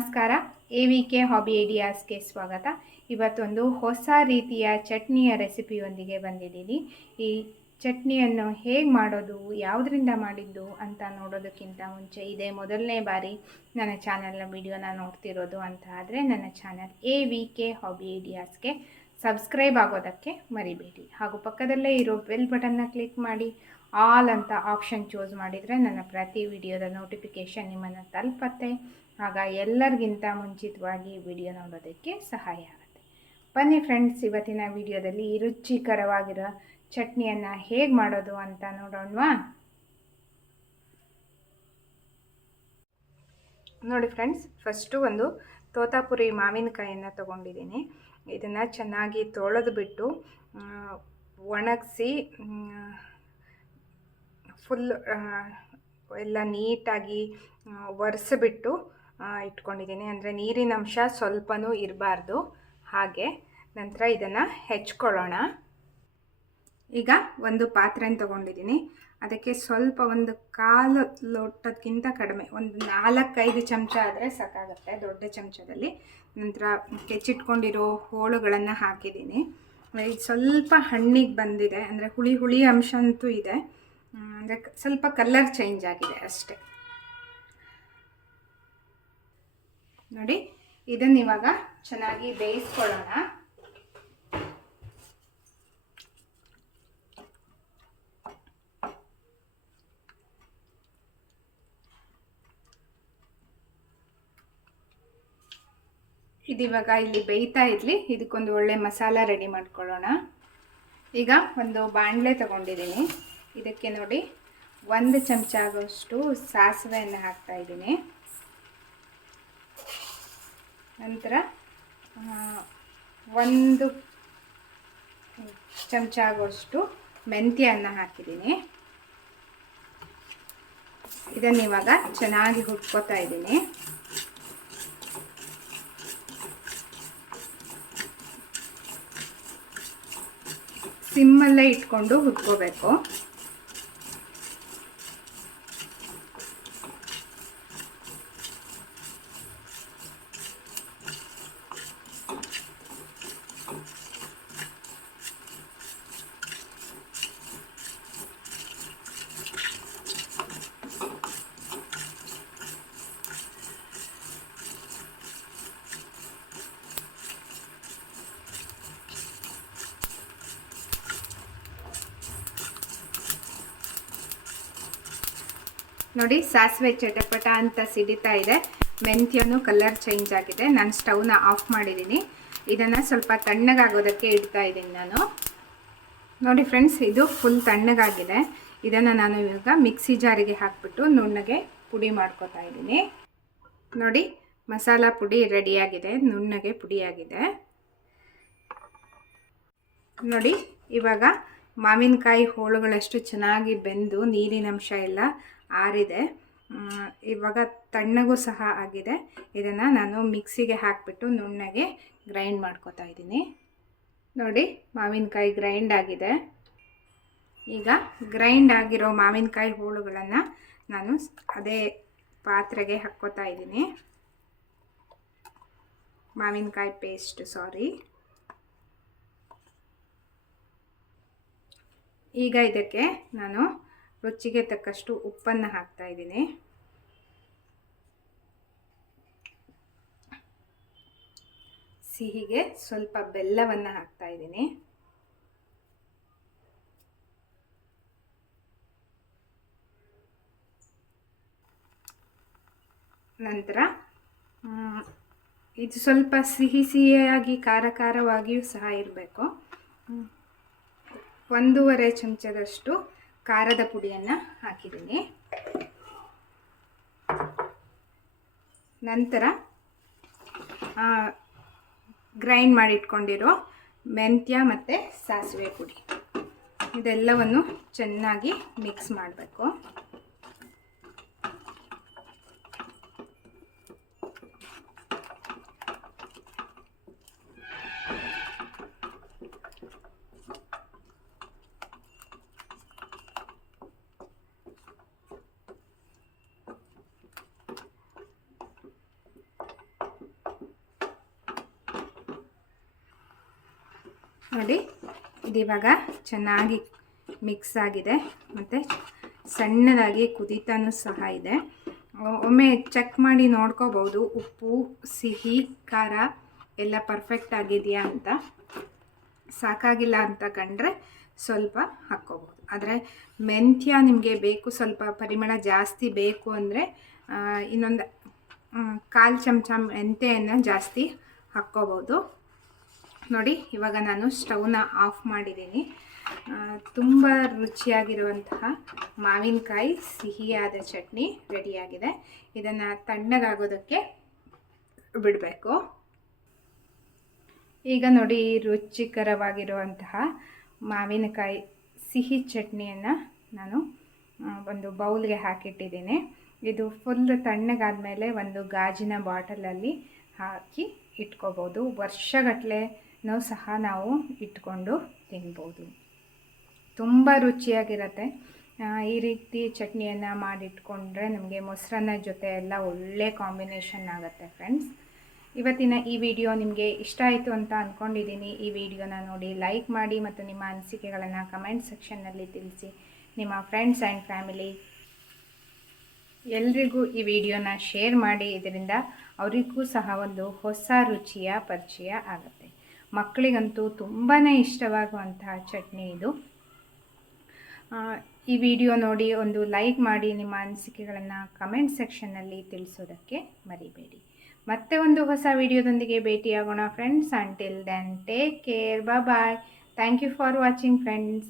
ನಮಸ್ಕಾರ. A V K hobby ಐಡಿಯಾಸ್ಗೆ ಸ್ವಾಗತ. ಇವತ್ತೊಂದು ಹೊಸ ರೀತಿಯ ಚಟ್ನಿಯ ರೆಸಿಪಿಯೊಂದಿಗೆ ಬಂದಿದ್ದೀನಿ. ಈ ಚಟ್ನಿಯನ್ನು ಹೇಗೆ ಮಾಡೋದು, ಯಾವುದರಿಂದ ಮಾಡಿದ್ದು ಅಂತ ನೋಡೋದಕ್ಕಿಂತ ಮುಂಚೆ ಇದೇ ಮೊದಲನೇ ಬಾರಿ ನನ್ನ ಚಾನಲ್ನ ವಿಡಿಯೋನ ನೋಡ್ತಿರೋದು ಅಂತ ಆದರೆ ನನ್ನ channel A V K hobby ಐಡಿಯಾಸ್ಗೆ subscribe ಆಗೋದಕ್ಕೆ ಮರಿಬೇಡಿ. ಹಾಗೂ ಪಕ್ಕದಲ್ಲೇ ಇರೋ ಬೆಲ್ ಬಟನ್ನ ಕ್ಲಿಕ್ ಮಾಡಿ ಆಲ್ ಅಂತ ಆಪ್ಷನ್ ಚೂಸ್ ಮಾಡಿದರೆ ನನ್ನ ಪ್ರತಿ ವಿಡಿಯೋದ ನೋಟಿಫಿಕೇಷನ್ ನಿಮ್ಮನ್ನು ತಲುಪತ್ತೆ. ಆಗ ಎಲ್ಲರಿಗಿಂತ ಮುಂಚಿತವಾಗಿ ವಿಡಿಯೋ ನೋಡೋದಕ್ಕೆ ಸಹಾಯ ಆಗುತ್ತೆ. ಬನ್ನಿ ಫ್ರೆಂಡ್ಸ್ ಇವತ್ತಿನ ವಿಡಿಯೋದಲ್ಲಿ ರುಚಿಕರವಾಗಿರೋ ಚಟ್ನಿಯನ್ನು ಹೇಗೆ ಮಾಡೋದು ಅಂತ ನೋಡೋಣವಾ? ನೋಡಿ ಫ್ರೆಂಡ್ಸ್ ಫಸ್ಟು ಒಂದು ತೋತಾಪುರಿ ಮಾವಿನಕಾಯಿಯನ್ನು ತೊಗೊಂಡಿದ್ದೀನಿ. ಇದನ್ನು ಚೆನ್ನಾಗಿ ತೊಳೆದು ಬಿಟ್ಟು ಒಣಗಿಸಿ ಫುಲ್ ಎಲ್ಲ ನೀಟಾಗಿ ಒರೆಸಿಬಿಟ್ಟು ಇಟ್ಕೊಂಡಿದ್ದೀನಿ. ಅಂದರೆ ನೀರಿನ ಅಂಶ ಸ್ವಲ್ಪನೂ ಇರಬಾರ್ದು. ಹಾಗೆ ನಂತರ ಇದನ್ನು ಹೆಚ್ಕೊಳ್ಳೋಣ. ಈಗ ಒಂದು ಪಾತ್ರೆನ ತೊಗೊಂಡಿದ್ದೀನಿ. ಅದಕ್ಕೆ ಸ್ವಲ್ಪ ಒಂದು ಕಾಲು ಲೋಟಕ್ಕಿಂತ ಕಡಿಮೆ, ಒಂದು ನಾಲ್ಕೈದು ಚಮಚ ಆದರೆ ಸಾಕಾಗುತ್ತೆ, ದೊಡ್ಡ ಚಮಚದಲ್ಲಿ. ನಂತರ ಕೆಚ್ಚಿಟ್ಕೊಂಡಿರೋ ಹೋಳುಗಳನ್ನು ಹಾಕಿದ್ದೀನಿ. ಇದು ಸ್ವಲ್ಪ ಹಣ್ಣಿಗೆ ಬಂದಿದೆ, ಅಂದರೆ ಹುಳಿ ಹುಳಿ ಅಂಶ ಅಂತೂ ಇದೆ ಅಂದರೆ ಸ್ವಲ್ಪ ಕಲರ್ ಚೇಂಜ್ ಆಗಿದೆ ಅಷ್ಟೇ. ನೋಡಿ, ಇದನ್ನ ಇವಾಗ ಚೆನ್ನಾಗಿ ಬೇಯಿಸ್ಕೊಳ್ಳೋಣ. ಇದಿವಾಗ ಇಲ್ಲಿ ಬೇಯ್ತಾ ಇರಲಿ. ಇದಕ್ಕೊಂದು ಒಳ್ಳೆ ಮಸಾಲ ರೆಡಿ ಮಾಡ್ಕೊಳ್ಳೋಣ. ಈಗ ಒಂದು ಬಾಣಲೆ ತಗೊಂಡಿದ್ದೀನಿ. ಇದಕ್ಕೆ ನೋಡಿ ಒಂದು ಚಮಚ ಆಗೋಷ್ಟು ಸಾಸಿವೆಯನ್ನು ಹಾಕ್ತಾ ಇದ್ದೀನಿ. ನಂತರ ಒಂದು ಚಮಚ ಆಗೋಷ್ಟು ಮೆಂತ್ಯವನ್ನು ಹಾಕಿದ್ದೀನಿ. ಇದನ್ನು ಇವಾಗ ಚೆನ್ನಾಗಿ ಹುಟ್ಕೋತಾ ಇದ್ದೀನಿ. ಸಿಮ್ಮಲ್ಲೇ ಇಟ್ಕೊಂಡು ಹುಡ್ಕೋಬೇಕು ನೋಡಿ, ಸಾಸಿವೆ ಚಟಪಟ ಅಂತ ಸಿಡಿತಾ ಇದೆ. ಮೆಂತ್ಯನು ಕಲರ್ ಚೇಂಜ್ ಆಗಿದೆ. ನಾನು ಸ್ಟವ್ನ ಆಫ್ ಮಾಡಿದ್ದೀನಿ ಇದನ್ನು ಸ್ವಲ್ಪ ತಣ್ಣಗಾಗೋದಕ್ಕೆ ಇಡ್ತಾ ಇದ್ದೀನಿ ನಾನು. ನೋಡಿ ಫ್ರೆಂಡ್ಸ್ ಇದು ಫುಲ್ ತಣ್ಣಗಾಗಿದೆ. ಇದನ್ನು ನಾನು ಇವಾಗ ಮಿಕ್ಸಿ ಜಾರಿಗೆ ಹಾಕಿಬಿಟ್ಟು ನುಣ್ಣಗೆ ಪುಡಿ ಮಾಡ್ಕೋತಾ ಇದ್ದೀನಿ. ನೋಡಿ, ಮಸಾಲ ಪುಡಿ ರೆಡಿಯಾಗಿದೆ ನುಣ್ಣಗೆ ಪುಡಿಯಾಗಿದೆ ನೋಡಿ, ಇವಾಗ ಮಾವಿನಕಾಯಿ ಹೋಳುಗಳಷ್ಟು ಚೆನ್ನಾಗಿ ಬೆಂದು ನೀರಿನಂಶ ಎಲ್ಲ ಆರಿದೆ. ಇವಾಗ ತಣ್ಣಗೂ ಸಹ ಆಗಿದೆ. ಇದನ್ನು ನಾನು ಮಿಕ್ಸಿಗೆ ಹಾಕಿಬಿಟ್ಟು ನುಣ್ಣಗೆ ಗ್ರೈಂಡ್ ಮಾಡ್ಕೋತಾ ಇದ್ದೀನಿ. ನೋಡಿ, ಮಾವಿನಕಾಯಿ ಗ್ರೈಂಡ್ ಆಗಿದೆ. ಈಗ ಗ್ರೈಂಡ್ ಆಗಿರೋ ಮಾವಿನಕಾಯಿ ಹೋಳುಗಳನ್ನು ನಾನು ಅದೇ ಪಾತ್ರೆಗೆ ಹಾಕ್ಕೋತಾ ಇದ್ದೀನಿ. ಮಾವಿನಕಾಯಿ ಪೇಸ್ಟ್, ಸಾರಿ. ಈಗ ಇದಕ್ಕೆ ನಾನು ರುಚಿಗೆ ತಕ್ಕಷ್ಟು ಉಪ್ಪನ್ನು ಹಾಕ್ತಾ ಇದ್ದೀನಿ. ಸಿಹಿಗೆ ಸ್ವಲ್ಪ ಬೆಲ್ಲವನ್ನು ಹಾಕ್ತಾ ಇದ್ದೀನಿ. ನಂತರ ಇದು ಸ್ವಲ್ಪ ಸಿಹಿ ಸಿಹಿಯಾಗಿ ಖಾರ ಖಾರವಾಗಿಯೂ ಸಹ ಇರಬೇಕು. ಒಂದೂವರೆ ಚಮಚದಷ್ಟು ಖಾರದ ಪುಡಿಯನ್ನು ಹಾಕಿದ್ದೀನಿ. ನಂತರ ಗ್ರೈಂಡ್ ಮಾಡಿಟ್ಕೊಂಡಿರೋ ಮೆಂತ್ಯ ಮತ್ತು ಸಾಸಿವೆ ಪುಡಿ. ಇದೆಲ್ಲವನ್ನು ಚೆನ್ನಾಗಿ ಮಿಕ್ಸ್ ಮಾಡಬೇಕು. ನೋಡಿ ಇದಿವಾಗ ಚೆನ್ನಾಗಿ ಮಿಕ್ಸ್ ಆಗಿದೆ. ಮತ್ತು ಸಣ್ಣದಾಗಿ ಕುದೀತಾನೂ ಸಹ ಇದೆ. ಒಮ್ಮೆ ಚೆಕ್ ಮಾಡಿ ನೋಡ್ಕೋಬೋದು ಉಪ್ಪು, ಸಿಹಿ, ಖಾರ ಎಲ್ಲ ಪರ್ಫೆಕ್ಟ್ ಆಗಿದೆಯಾ ಅಂತ. ಸಾಕಾಗಿಲ್ಲ ಅಂತ ಕಂಡ್ರೆ ಸ್ವಲ್ಪ ಹಾಕ್ಕೋಬೋದು ಆದರೆ ಮೆಂತ್ಯ ನಿಮಗೆ ಬೇಕು, ಸ್ವಲ್ಪ ಪರಿಮಳ ಜಾಸ್ತಿ ಬೇಕು ಅಂದರೆ ಇನ್ನೊಂದು ಕಾಲು ಚಮಚ ಮೆಂತೆಯನ್ನು ಜಾಸ್ತಿ ಹಾಕ್ಕೋಬೋದು ನೋಡಿ, ಇವಾಗ ನಾನು ಸ್ಟವ್ನ ಆಫ್ ಮಾಡಿದ್ದೀನಿ. ತುಂಬ ರುಚಿಯಾಗಿರುವಂತಹ ಮಾವಿನಕಾಯಿ ಸಿಹಿಯಾದ ಚಟ್ನಿ ರೆಡಿಯಾಗಿದೆ. ಇದನ್ನು ತಣ್ಣಗಾಗೋದಕ್ಕೆ ಬಿಡಬೇಕು. ಈಗ ನೋಡಿ, ರುಚಿಕರವಾಗಿರುವಂತಹ ಮಾವಿನಕಾಯಿ ಸಿಹಿ ಚಟ್ನಿಯನ್ನು ನಾನು ಒಂದು ಬೌಲ್ಗೆ ಹಾಕಿಟ್ಟಿದ್ದೀನಿ. ಇದು ಫುಲ್ ತಣ್ಣಗಾದ ಮೇಲೆ ಒಂದು ಗಾಜಿನ ಬಾಟಲಲ್ಲಿ ಹಾಕಿ ಇಟ್ಕೋಬೋದು. ವರ್ಷಗಟ್ಟಲೆನೂ ಸಹ ನಾವು ಇಟ್ಕೊಂಡು ತಿನ್ಬೋದು. ತುಂಬ ರುಚಿಯಾಗಿರುತ್ತೆ. ಈ ರೀತಿ ಚಟ್ನಿಯನ್ನು ಮಾಡಿಟ್ಕೊಂಡ್ರೆ ನಮಗೆ ಮೊಸರನ್ನ ಜೊತೆ ಎಲ್ಲ ಒಳ್ಳೆ ಕಾಂಬಿನೇಷನ್ ಆಗುತ್ತೆ ಫ್ರೆಂಡ್ಸ್. ಇವತ್ತಿನ ಈ ವಿಡಿಯೋ ನಿಮಗೆ ಇಷ್ಟ ಆಯಿತು ಅಂತ ಅಂದ್ಕೊಂಡಿದ್ದೀನಿ ಈ ವಿಡಿಯೋನ ನೋಡಿ ಲೈಕ್ ಮಾಡಿ ಮತ್ತು ನಿಮ್ಮ ಅನಿಸಿಕೆಗಳನ್ನು ಕಮೆಂಟ್ ಸೆಕ್ಷನ್ನಲ್ಲಿ ತಿಳಿಸಿ. ನಿಮ್ಮ ಫ್ರೆಂಡ್ಸ್ ಆ್ಯಂಡ್ ಫ್ಯಾಮಿಲಿ ಎಲ್ರಿಗೂ ಈ ವಿಡಿಯೋನ ಶೇರ್ ಮಾಡಿ. ಇದರಿಂದ ಅವರಿಗೂ ಸಹ ಒಂದು ಹೊಸ ರುಚಿಯ ಪರಿಚಯ ಆಗುತ್ತೆ. ಮಕ್ಕಳಿಗಂತೂ ತುಂಬಾ ಇಷ್ಟವಾಗುವಂತಹ ಚಟ್ನಿ ಇದು. ಈ ವಿಡಿಯೋ ನೋಡಿ ಒಂದು ಲೈಕ್ ಮಾಡಿ ನಿಮ್ಮ ಅನಿಸಿಕೆಗಳನ್ನು ಕಮೆಂಟ್ ಸೆಕ್ಷನ್ನಲ್ಲಿ ತಿಳಿಸೋದಕ್ಕೆ ಮರಿಬೇಡಿ. ಮತ್ತೆ ಒಂದು ಹೊಸ ವಿಡಿಯೋದೊಂದಿಗೆ ಭೇಟಿಯಾಗೋಣ friends until then take care bye thank you for watching friends